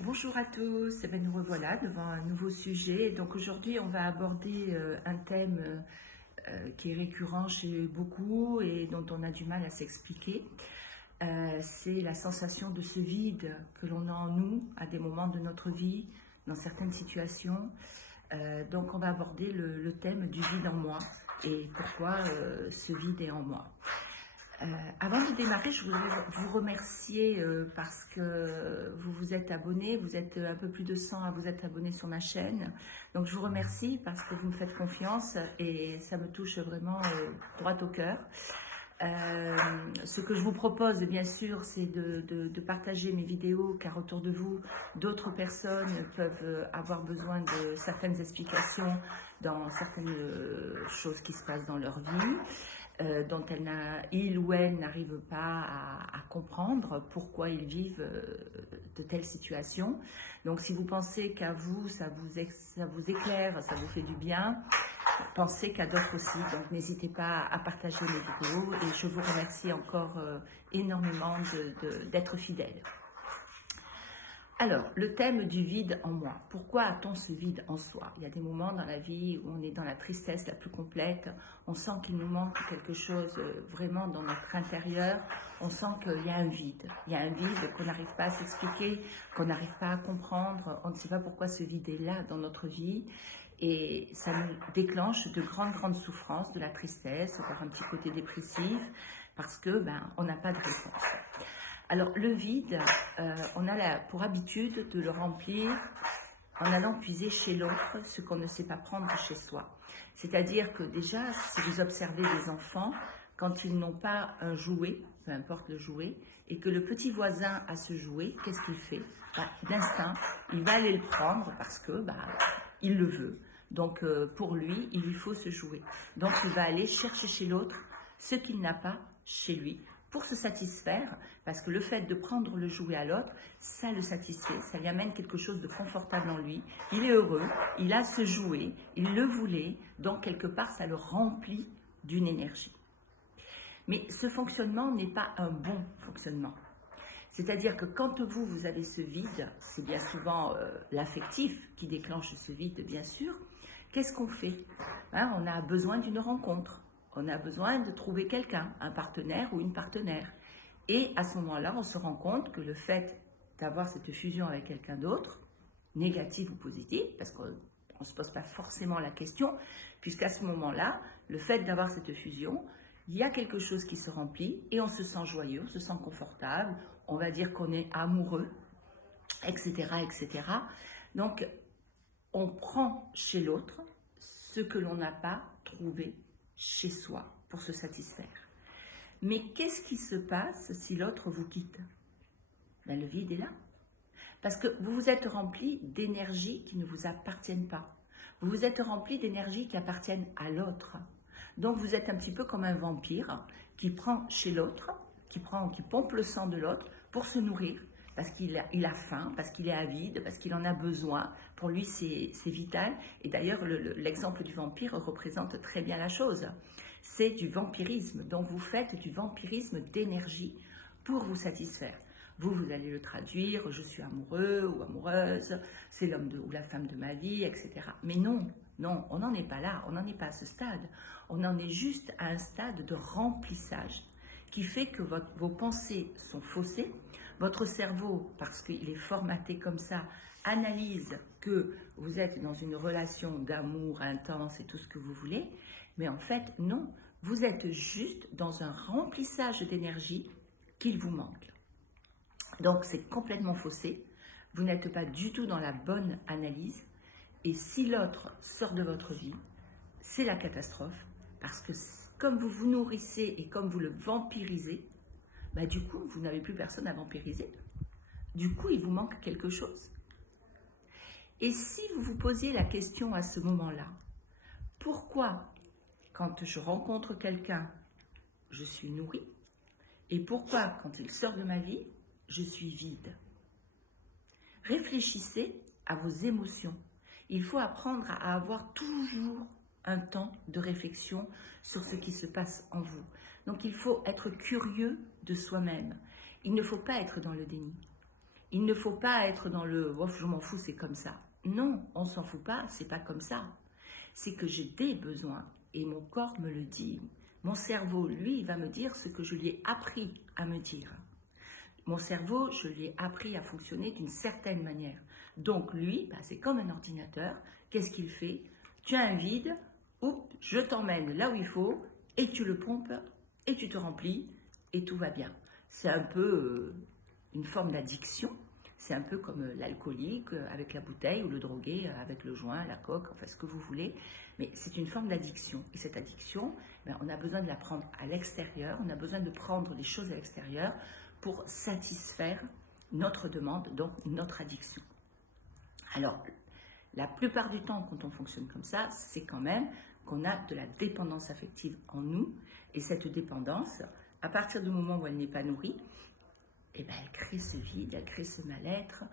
Bonjour à tous, eh bien, nous revoilà devant un nouveau sujet. Donc aujourd'hui on va aborder un thème qui est récurrent chez beaucoup et dont on a du mal à s'expliquer. C'est la sensation de ce vide que l'on a en nous à des moments de notre vie, dans certaines situations. Donc on va aborder le thème du vide en moi et pourquoi ce vide est en moi. Avant de démarrer, je voudrais vous remercier parce que vous vous êtes abonnés, vous êtes un peu plus de 100 à vous être abonnés sur ma chaîne. Donc je vous remercie parce que vous me faites confiance et ça me touche vraiment droit au cœur. Ce que je vous propose, bien sûr, c'est de partager mes vidéos, car autour de vous, d'autres personnes peuvent avoir besoin de certaines explications dans certaines choses qui se passent dans leur vie. Dont il ou elle n'arrive pas à comprendre pourquoi ils vivent de telles situations. Donc si vous pensez qu'à vous, ça vous éclaire, ça vous fait du bien, pensez qu'à d'autres aussi. Donc n'hésitez pas à partager mes vidéos et je vous remercie encore énormément d'être fidèles. Alors, le thème du vide en moi. Pourquoi a-t-on ce vide en soi? Il y a des moments dans la vie où on est dans la tristesse la plus complète, on sent qu'il nous manque quelque chose vraiment dans notre intérieur, on sent qu'il y a un vide. Il y a un vide qu'on n'arrive pas à s'expliquer, qu'on n'arrive pas à comprendre, on ne sait pas pourquoi ce vide est là dans notre vie. Et ça nous déclenche de grandes souffrances, de la tristesse, voire un petit côté dépressif, parce que on n'a pas de réponse. Alors le vide, on a pour habitude de le remplir en allant puiser chez l'autre ce qu'on ne sait pas prendre chez soi. C'est-à-dire que déjà, si vous observez des enfants, quand ils n'ont pas un jouet, peu importe le jouet, et que le petit voisin a ce jouet, qu'est-ce qu'il fait? D'instinct, il va aller le prendre parce que il le veut. Donc pour lui, il lui faut ce jouet. Donc il va aller chercher chez l'autre ce qu'il n'a pas chez lui, pour se satisfaire, parce que le fait de prendre le jouet à l'autre, ça le satisfait, ça lui amène quelque chose de confortable en lui, il est heureux, il a ce jouet, il le voulait, donc quelque part ça le remplit d'une énergie. Mais ce fonctionnement n'est pas un bon fonctionnement. C'est-à-dire que quand vous avez ce vide, c'est bien souvent l'affectif qui déclenche ce vide, bien sûr, qu'est-ce qu'on fait? On a besoin d'une rencontre. On a besoin de trouver quelqu'un, un partenaire ou une partenaire. Et à ce moment-là, on se rend compte que le fait d'avoir cette fusion avec quelqu'un d'autre, négative ou positive, parce qu'on ne se pose pas forcément la question, puisqu'à ce moment-là, le fait d'avoir cette fusion, il y a quelque chose qui se remplit et on se sent joyeux, on se sent confortable, on va dire qu'on est amoureux, etc., etc. Donc, on prend chez l'autre ce que l'on n'a pas trouvé chez soi pour se satisfaire. Mais qu'est-ce qui se passe si l'autre vous quitte? Le vide est là. Parce que vous vous êtes rempli d'énergie qui ne vous appartiennent pas. Vous vous êtes rempli d'énergie qui appartiennent à l'autre. Donc vous êtes un petit peu comme un vampire qui prend chez l'autre, qui pompe le sang de l'autre pour se nourrir, parce qu'il a faim, parce qu'il est avide, parce qu'il en a besoin. Pour lui, c'est vital. Et d'ailleurs, l'exemple du vampire représente très bien la chose. C'est du vampirisme. Donc, vous faites du vampirisme d'énergie pour vous satisfaire. Vous allez le traduire, je suis amoureux ou amoureuse, c'est l'homme ou la femme de ma vie, etc. Mais non, on n'en est pas là, on n'en est pas à ce stade. On en est juste à un stade de remplissage qui fait que vos pensées sont faussées. Votre cerveau, parce qu'il est formaté comme ça, analyse que vous êtes dans une relation d'amour intense et tout ce que vous voulez, mais en fait, non. Vous êtes juste dans un remplissage d'énergie qu'il vous manque. Donc, c'est complètement faussé. Vous n'êtes pas du tout dans la bonne analyse. Et si l'autre sort de votre vie, c'est la catastrophe. Parce que comme vous vous nourrissez et comme vous le vampirisez, du coup, vous n'avez plus personne à vampiriser. Du coup, il vous manque quelque chose. Et si vous vous posiez la question à ce moment-là, pourquoi, quand je rencontre quelqu'un, je suis nourrie, et pourquoi, quand il sort de ma vie, je suis vide? Réfléchissez à vos émotions. Il faut apprendre à avoir toujours un temps de réflexion sur ce qui se passe en vous. Donc il faut être curieux de soi-même. Il ne faut pas être dans le déni. Il ne faut pas être dans le oh, « je m'en fous, c'est comme ça ». Non, on ne s'en fout pas, c'est pas comme ça. C'est que j'ai des besoins et mon corps me le dit. Mon cerveau, lui, il va me dire ce que je lui ai appris à me dire. Mon cerveau, je lui ai appris à fonctionner d'une certaine manière. Donc lui, bah, c'est comme un ordinateur. Qu'est-ce qu'il fait? Tu as un vide, oups, je t'emmène là où il faut et tu le pompes et tu te remplis et tout va bien. C'est un peu une forme d'addiction. C'est un peu comme l'alcoolique avec la bouteille ou le drogué avec le joint, la coke, enfin ce que vous voulez. Mais c'est une forme d'addiction. Et cette addiction, ben, on a besoin de la prendre à l'extérieur. On a besoin de prendre les choses à l'extérieur pour satisfaire notre demande, donc notre addiction. Alors, la plupart du temps, quand on fonctionne comme ça, c'est quand même qu'on a de la dépendance affective en nous. Et cette dépendance, à partir du moment où elle n'est pas nourrie, eh ben, elle crée ce vide, elle crée ce mal-être,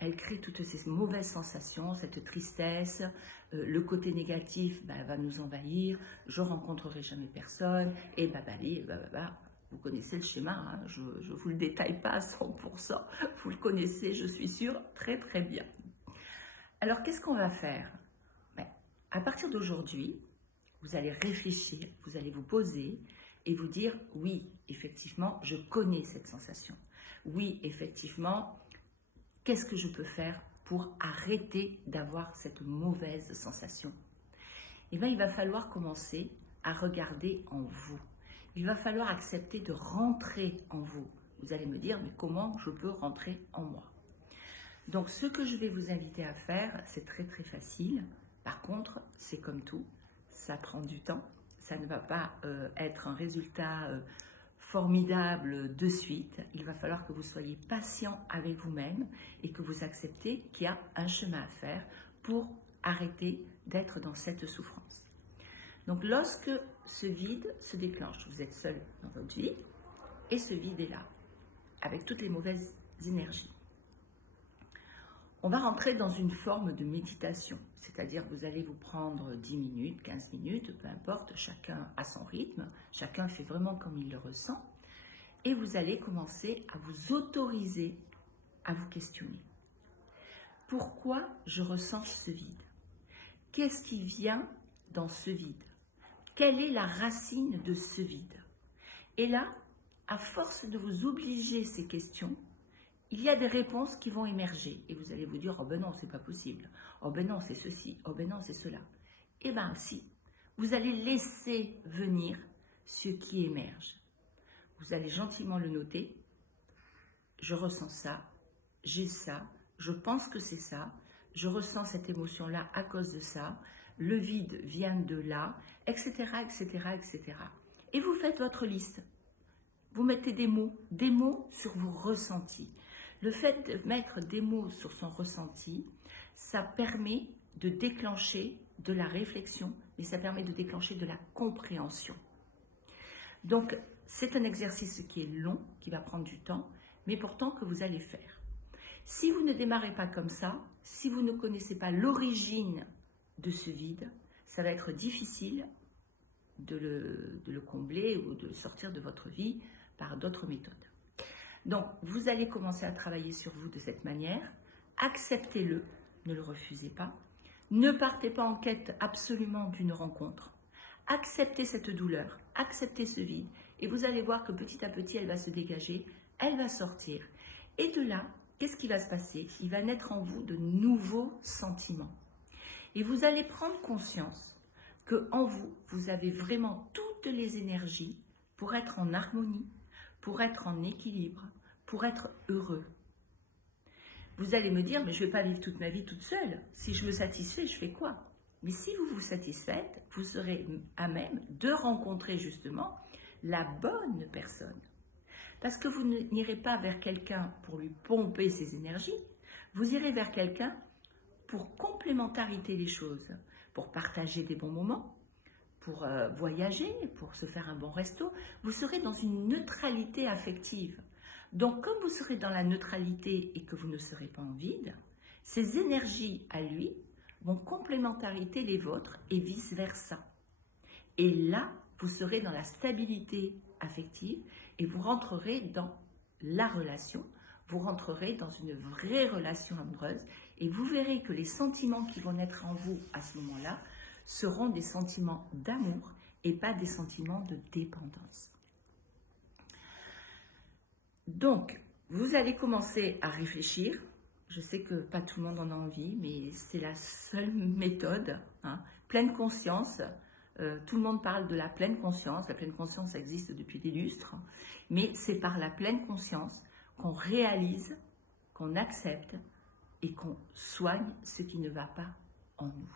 elle crée toutes ces mauvaises sensations, cette tristesse, le côté négatif ben, va nous envahir, je ne rencontrerai jamais personne, et vous connaissez le schéma, hein, je ne vous le détaille pas à 100%, vous le connaissez, je suis sûre, très très bien. Alors qu'est-ce qu'on va faire? Ben, à partir d'aujourd'hui, vous allez réfléchir, vous allez vous poser et vous dire « oui, effectivement, je connais cette sensation ». Oui, effectivement, qu'est-ce que je peux faire pour arrêter d'avoir cette mauvaise sensation? Eh bien, il va falloir commencer à regarder en vous. Il va falloir accepter de rentrer en vous. Vous allez me dire, mais comment je peux rentrer en moi? Donc, ce que je vais vous inviter à faire, c'est très très facile. Par contre, c'est comme tout, ça prend du temps. Ça ne va pas être un résultat formidable de suite. Il va falloir que vous soyez patient avec vous-même et que vous acceptez qu'il y a un chemin à faire pour arrêter d'être dans cette souffrance. Donc, lorsque ce vide se déclenche, vous êtes seul dans votre vie et ce vide est là, avec toutes les mauvaises énergies. On va rentrer dans une forme de méditation, c'est-à-dire vous allez vous prendre 10 minutes, 15 minutes, peu importe, chacun a son rythme, chacun fait vraiment comme il le ressent, et vous allez commencer à vous autoriser à vous questionner. Pourquoi je ressens ce vide? Qu'est-ce qui vient dans ce vide? Quelle est la racine de ce vide? Et là, à force de vous obliger ces questions, il y a des réponses qui vont émerger et vous allez vous dire « Oh ben non, c'est pas possible. Oh ben non, c'est ceci. Oh ben non, c'est cela. » Eh bien si, vous allez laisser venir ce qui émerge. Vous allez gentiment le noter. Je ressens ça, j'ai ça, je pense que c'est ça, je ressens cette émotion-là à cause de ça, le vide vient de là, etc., etc., etc. Et vous faites votre liste. Vous mettez des mots sur vos ressentis. Le fait de mettre des mots sur son ressenti, ça permet de déclencher de la réflexion, mais ça permet de déclencher de la compréhension. Donc, c'est un exercice qui est long, qui va prendre du temps, mais pourtant que vous allez faire. Si vous ne démarrez pas comme ça, si vous ne connaissez pas l'origine de ce vide, ça va être difficile de le combler ou de sortir de votre vie par d'autres méthodes. Donc, vous allez commencer à travailler sur vous de cette manière. Acceptez-le, ne le refusez pas. Ne partez pas en quête absolument d'une rencontre. Acceptez cette douleur, acceptez ce vide. Et vous allez voir que petit à petit, elle va se dégager, elle va sortir. Et de là, qu'est-ce qui va se passer? Il va naître en vous de nouveaux sentiments. Et vous allez prendre conscience qu'en vous, vous avez vraiment toutes les énergies pour être en harmonie, pour être en équilibre, pour être heureux. Vous allez me dire, mais je ne vais pas vivre toute ma vie toute seule. Si je me satisfais, je fais quoi? Mais si vous vous satisfaites, vous serez à même de rencontrer justement la bonne personne. Parce que vous n'irez pas vers quelqu'un pour lui pomper ses énergies, vous irez vers quelqu'un pour complémentarité les choses, pour partager des bons moments, pour voyager, pour se faire un bon resto. Vous serez dans une neutralité affective. Donc, comme vous serez dans la neutralité et que vous ne serez pas en vide, ces énergies à lui vont complémentarité les vôtres et vice-versa. Et là, vous serez dans la stabilité affective et vous rentrerez dans la relation. vous rentrerez dans une vraie relation amoureuse et vous verrez que les sentiments qui vont naître en vous à ce moment-là seront des sentiments d'amour et pas des sentiments de dépendance. Donc, vous allez commencer à réfléchir. Je sais que pas tout le monde en a envie, mais c'est la seule méthode. Hein. Pleine conscience. Tout le monde parle de la pleine conscience. La pleine conscience existe depuis des lustres. Mais c'est par la pleine conscience qu'on réalise, qu'on accepte et qu'on soigne ce qui ne va pas en nous.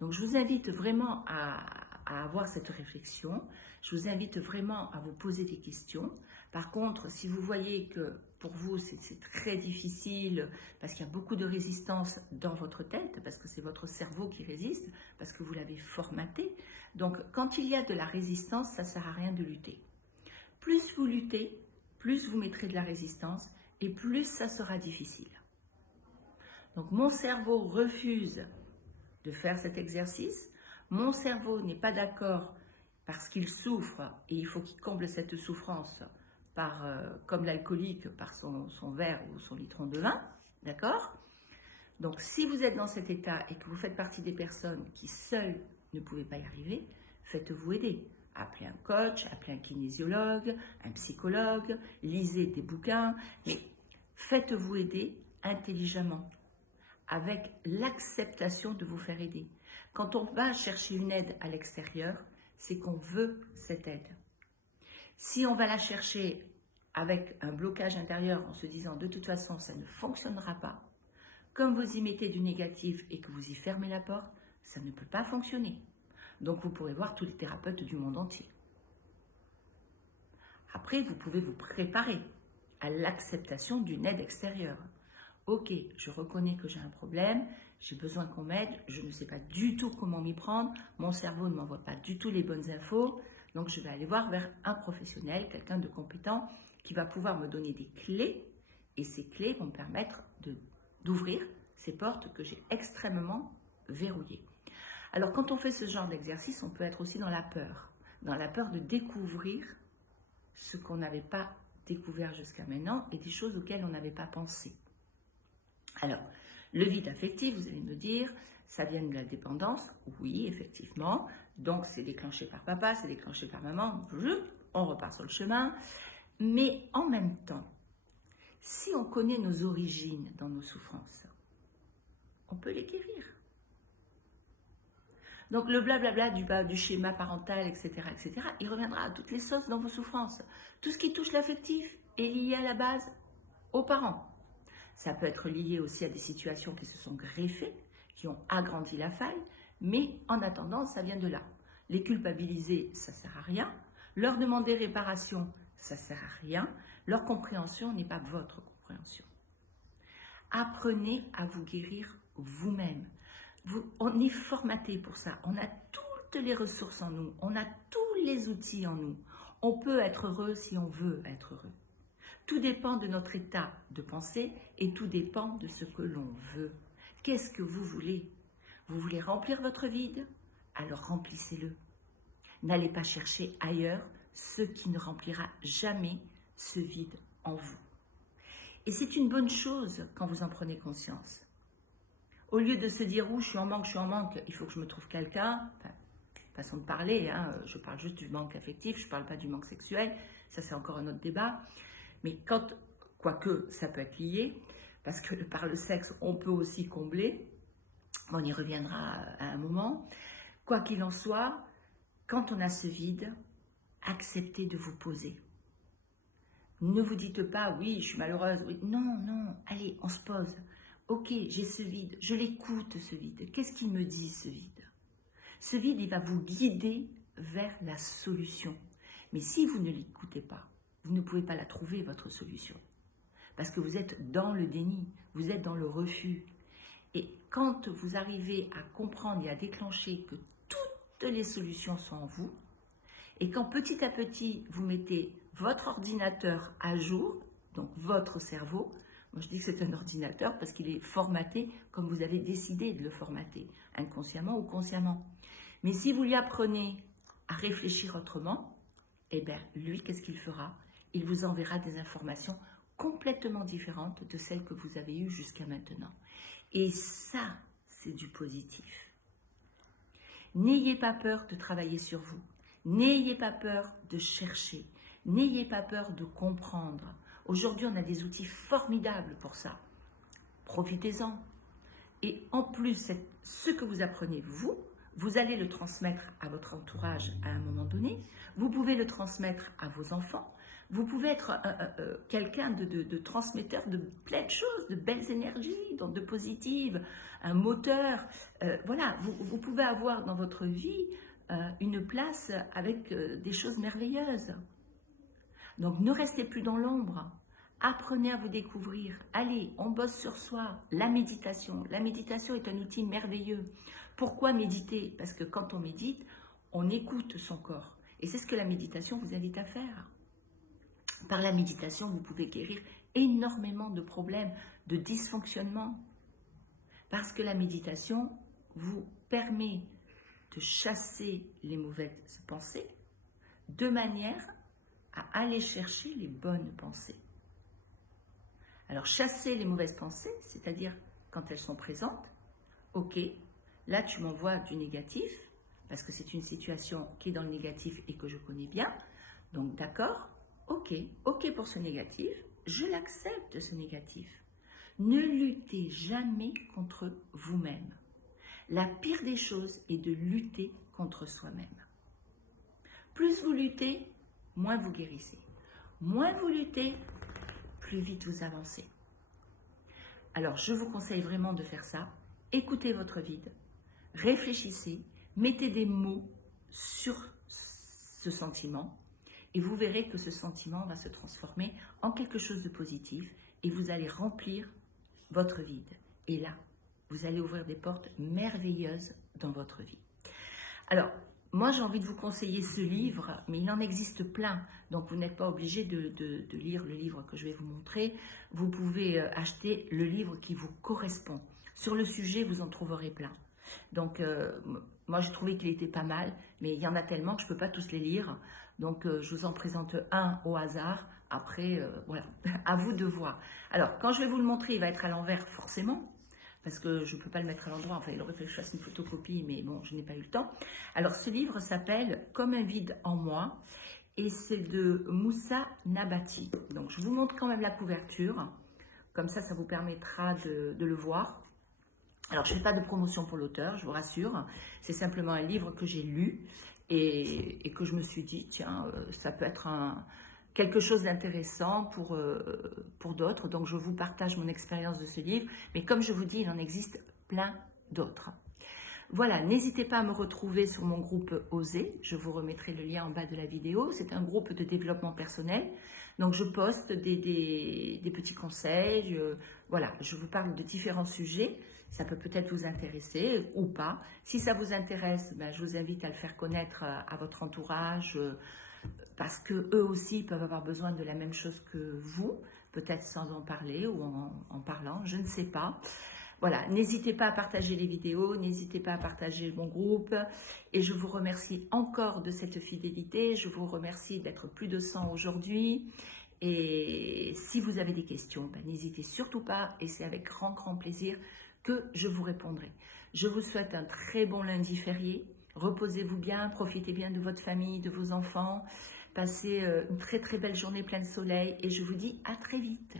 Donc, je vous invite vraiment à avoir cette réflexion. Je vous invite vraiment à vous poser des questions. Par contre, si vous voyez que pour vous, c'est très difficile, parce qu'il y a beaucoup de résistance dans votre tête, parce que c'est votre cerveau qui résiste, parce que vous l'avez formaté. Donc, quand il y a de la résistance, ça ne sert à rien de lutter. Plus vous luttez, plus vous mettrez de la résistance, et plus ça sera difficile. Donc, mon cerveau refuse de faire cet exercice. Mon cerveau n'est pas d'accord parce qu'il souffre et il faut qu'il comble cette souffrance par, comme l'alcoolique par son verre ou son litron de vin, d'accord? Donc, si vous êtes dans cet état et que vous faites partie des personnes qui seules ne pouvaient pas y arriver, faites-vous aider. Appelez un coach, appelez un kinésiologue, un psychologue, lisez des bouquins, mais faites-vous aider intelligemment, avec l'acceptation de vous faire aider. Quand on va chercher une aide à l'extérieur, c'est qu'on veut cette aide. Si on va la chercher avec un blocage intérieur en se disant de toute façon ça ne fonctionnera pas, comme vous y mettez du négatif et que vous y fermez la porte, ça ne peut pas fonctionner. Donc vous pourrez voir tous les thérapeutes du monde entier. Après, vous pouvez vous préparer à l'acceptation d'une aide extérieure. Ok, je reconnais que j'ai un problème, j'ai besoin qu'on m'aide, je ne sais pas du tout comment m'y prendre, mon cerveau ne m'envoie pas du tout les bonnes infos, donc je vais aller voir vers un professionnel, quelqu'un de compétent qui va pouvoir me donner des clés, et ces clés vont me permettre d'ouvrir ces portes que j'ai extrêmement verrouillées. Alors quand on fait ce genre d'exercice, on peut être aussi dans la peur de découvrir ce qu'on n'avait pas découvert jusqu'à maintenant et des choses auxquelles on n'avait pas pensé. Alors, le vide affectif, vous allez me dire, ça vient de la dépendance. Oui, effectivement. Donc, c'est déclenché par papa, c'est déclenché par maman. On repart sur le chemin. Mais en même temps, si on connaît nos origines dans nos souffrances, on peut les guérir. Donc, le blablabla du schéma parental, etc., il reviendra à toutes les sauces dans vos souffrances. Tout ce qui touche l'affectif est lié à la base aux parents. Ça peut être lié aussi à des situations qui se sont greffées, qui ont agrandi la faille, mais en attendant, ça vient de là. Les culpabiliser, ça ne sert à rien. Leur demander réparation, ça ne sert à rien. Leur compréhension n'est pas votre compréhension. Apprenez à vous guérir vous-même. On est formaté pour ça. On a toutes les ressources en nous. On a tous les outils en nous. On peut être heureux si on veut être heureux. Tout dépend de notre état de pensée et tout dépend de ce que l'on veut. Qu'est-ce que vous voulez? Vous voulez remplir votre vide? Alors remplissez-le. N'allez pas chercher ailleurs ce qui ne remplira jamais ce vide en vous. Et c'est une bonne chose quand vous en prenez conscience. Au lieu de se dire « je suis en manque, il faut que je me trouve quelqu'un », façon de parler, hein, je parle juste du manque affectif, je ne parle pas du manque sexuel, ça c'est encore un autre débat. Mais quoique ça peut être lié, parce que par le sexe, on peut aussi combler, on y reviendra à un moment. Quoi qu'il en soit, quand on a ce vide, acceptez de vous poser. Ne vous dites pas, oui, je suis malheureuse. Oui. Non, non, allez, on se pose. Ok, j'ai ce vide, je l'écoute ce vide. Qu'est-ce qu'il me dit ce vide? Ce vide, il va vous guider vers la solution. Mais si vous ne l'écoutez pas, vous ne pouvez pas la trouver, votre solution. Parce que vous êtes dans le déni, vous êtes dans le refus. Et quand vous arrivez à comprendre et à déclencher que toutes les solutions sont en vous, et quand petit à petit, vous mettez votre ordinateur à jour, donc votre cerveau, moi je dis que c'est un ordinateur parce qu'il est formaté comme vous avez décidé de le formater, inconsciemment ou consciemment. Mais si vous lui apprenez à réfléchir autrement, eh bien lui, qu'est-ce qu'il fera? Il vous enverra des informations complètement différente de celle que vous avez eue jusqu'à maintenant. Et ça, c'est du positif. N'ayez pas peur de travailler sur vous. N'ayez pas peur de chercher. N'ayez pas peur de comprendre. Aujourd'hui, on a des outils formidables pour ça. Profitez-en. Et en plus, ce que vous apprenez, vous allez le transmettre à votre entourage à un moment donné. Vous pouvez le transmettre à vos enfants. Vous pouvez être quelqu'un de transmetteur de plein de choses, de belles énergies, donc de positives, un moteur. Voilà, vous pouvez avoir dans votre vie une place avec des choses merveilleuses. Donc ne restez plus dans l'ombre. Apprenez à vous découvrir. Allez, on bosse sur soi. La méditation. La méditation est un outil merveilleux. Pourquoi méditer? Parce que quand on médite, on écoute son corps. Et c'est ce que la méditation vous invite à faire. Par la méditation, vous pouvez guérir énormément de problèmes, de dysfonctionnements. Parce que la méditation vous permet de chasser les mauvaises pensées de manière à aller chercher les bonnes pensées. Alors, chasser les mauvaises pensées, c'est-à-dire quand elles sont présentes, ok, là tu m'envoies du négatif, parce que c'est une situation qui est dans le négatif et que je connais bien, donc d'accord, ok pour ce négatif, je l'accepte ce négatif. Ne luttez jamais contre vous-même. La pire des choses est de lutter contre soi-même. Plus vous luttez, moins vous guérissez. Moins vous luttez, plus vite vous avancez. Alors, je vous conseille vraiment de faire ça. Écoutez votre vide, réfléchissez, mettez des mots sur ce sentiment et vous verrez que ce sentiment va se transformer en quelque chose de positif et vous allez remplir votre vide. Et là, vous allez ouvrir des portes merveilleuses dans votre vie. Alors, moi, j'ai envie de vous conseiller ce livre, mais il en existe plein. Donc, vous n'êtes pas obligé de lire le livre que je vais vous montrer. Vous pouvez acheter le livre qui vous correspond. Sur le sujet, vous en trouverez plein. Donc, moi, j'ai trouvé qu'il était pas mal, mais il y en a tellement que je ne peux pas tous les lire. Donc, je vous en présente un au hasard. Après, voilà, à vous de voir. Alors, quand je vais vous le montrer, il va être à l'envers, forcément. Parce que je ne peux pas le mettre à l'endroit, enfin il aurait fallu que je fasse une photocopie, mais bon, je n'ai pas eu le temps. Alors ce livre s'appelle « Comme un vide en moi » et c'est de Moussa Nabati. Donc je vous montre quand même la couverture, comme ça, ça vous permettra de le voir. Alors je ne fais pas de promotion pour l'auteur, je vous rassure, c'est simplement un livre que j'ai lu et que je me suis dit, tiens, ça peut être quelque chose d'intéressant pour d'autres. Donc, je vous partage mon expérience de ce livre. Mais comme je vous dis, il en existe plein d'autres. Voilà, n'hésitez pas à me retrouver sur mon groupe Oser. Je vous remettrai le lien en bas de la vidéo. C'est un groupe de développement personnel. Donc, je poste des petits conseils. Voilà, je vous parle de différents sujets. Ça peut peut-être vous intéresser ou pas. Si ça vous intéresse, ben, je vous invite à le faire connaître à votre entourage, parce qu'eux aussi peuvent avoir besoin de la même chose que vous, peut-être sans en parler ou en parlant, je ne sais pas. Voilà, n'hésitez pas à partager les vidéos, n'hésitez pas à partager mon groupe et je vous remercie encore de cette fidélité, je vous remercie d'être plus de 100 aujourd'hui et si vous avez des questions, ben, n'hésitez surtout pas et c'est avec grand plaisir que je vous répondrai. Je vous souhaite un très bon lundi férié. Reposez-vous bien, profitez bien de votre famille, de vos enfants. Passez une très belle journée pleine de soleil et je vous dis à très vite.